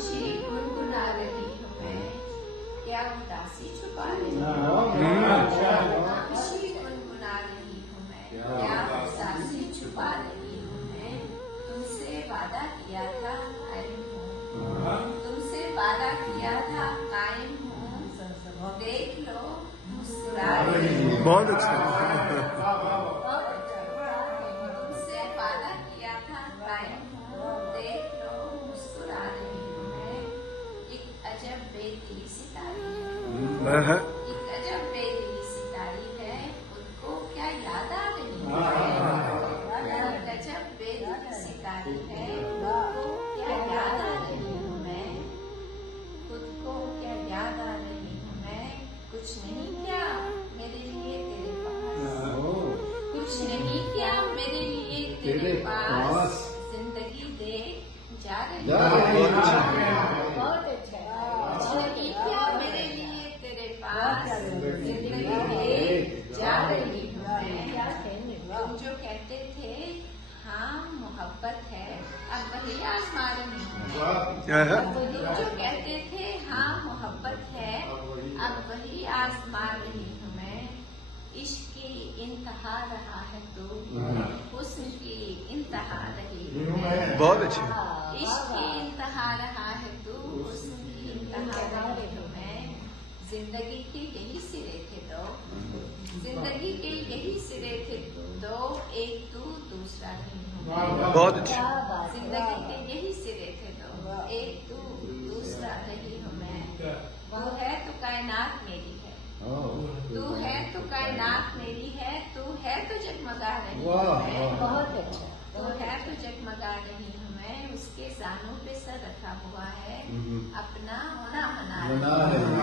खुशी गुनगुना रही हूँ मैं, क्या उदासी छुपा रही हूँ। खुशी गुनगुना रही हूँ मैं, क्या उदासी छुपा रही हूँ मैं। तुमसे वादा किया था कायम हूँ, तुमसे वादा किया था कायम हूँ। देख लो मुस्कुरा रही हूँ। बहुत अच्छा। तुमसे वादा किया था कायम हूँ, देख लो मुस्कुरा रही हूँ मैं। एक अजब बेदिली सितारी है, एक अजब बेदिली सितारी है, उनको क्या याद आ रही है। एक अजब बेदिली सितारी है, उनको क्या याद आ रही हूँ मैं। खुद को क्या याद आ रही हूँ मैं। कुछ नहीं क्या मेरे लिए तेरे पास, कुछ नहीं क्या मेरे लिए तेरे पास। जिंदगी दे जा रही हूँ, बहुत अच्छा। कुछ नहीं क्या मेरे लिए तेरे पास, जिंदगी दे जा रही हूँ मैं। तुम जो कहते थे हाँ मोहब्बत है, अब वही आजमा रही हूँ मैं। तुम जो कहते थे हाँ मोहब्बत है, अब वही आजमा रही हूँ मैं। इश्क की इंतहा रहा है तो हुस्न की इंतहा रही हूँ मैं। बहुत अच्छी। इश्क की इंतहा रहा है तो हुस्न की इंतहा रही हूँ मैं। जिंदगी के यही सिरे थे दो, जिंदगी के यही सिरे थे दो, एक तू दूसरा नहीं हूँ मैं। बहुत अच्छा। जिंदगी के यही सिरे थे दो, एक तू दूसरा नहीं हूँ मैं। तू है तो कायनात मेरी है, तू है तो कायनात मेरी है, तू है तो जगमगा रही हूँ मैं। बहुत अच्छा। तू है तो जगमगा रही हूँ मैं। उसके जानों पे सर रखा हुआ है, अपना होना मना रही हूँ।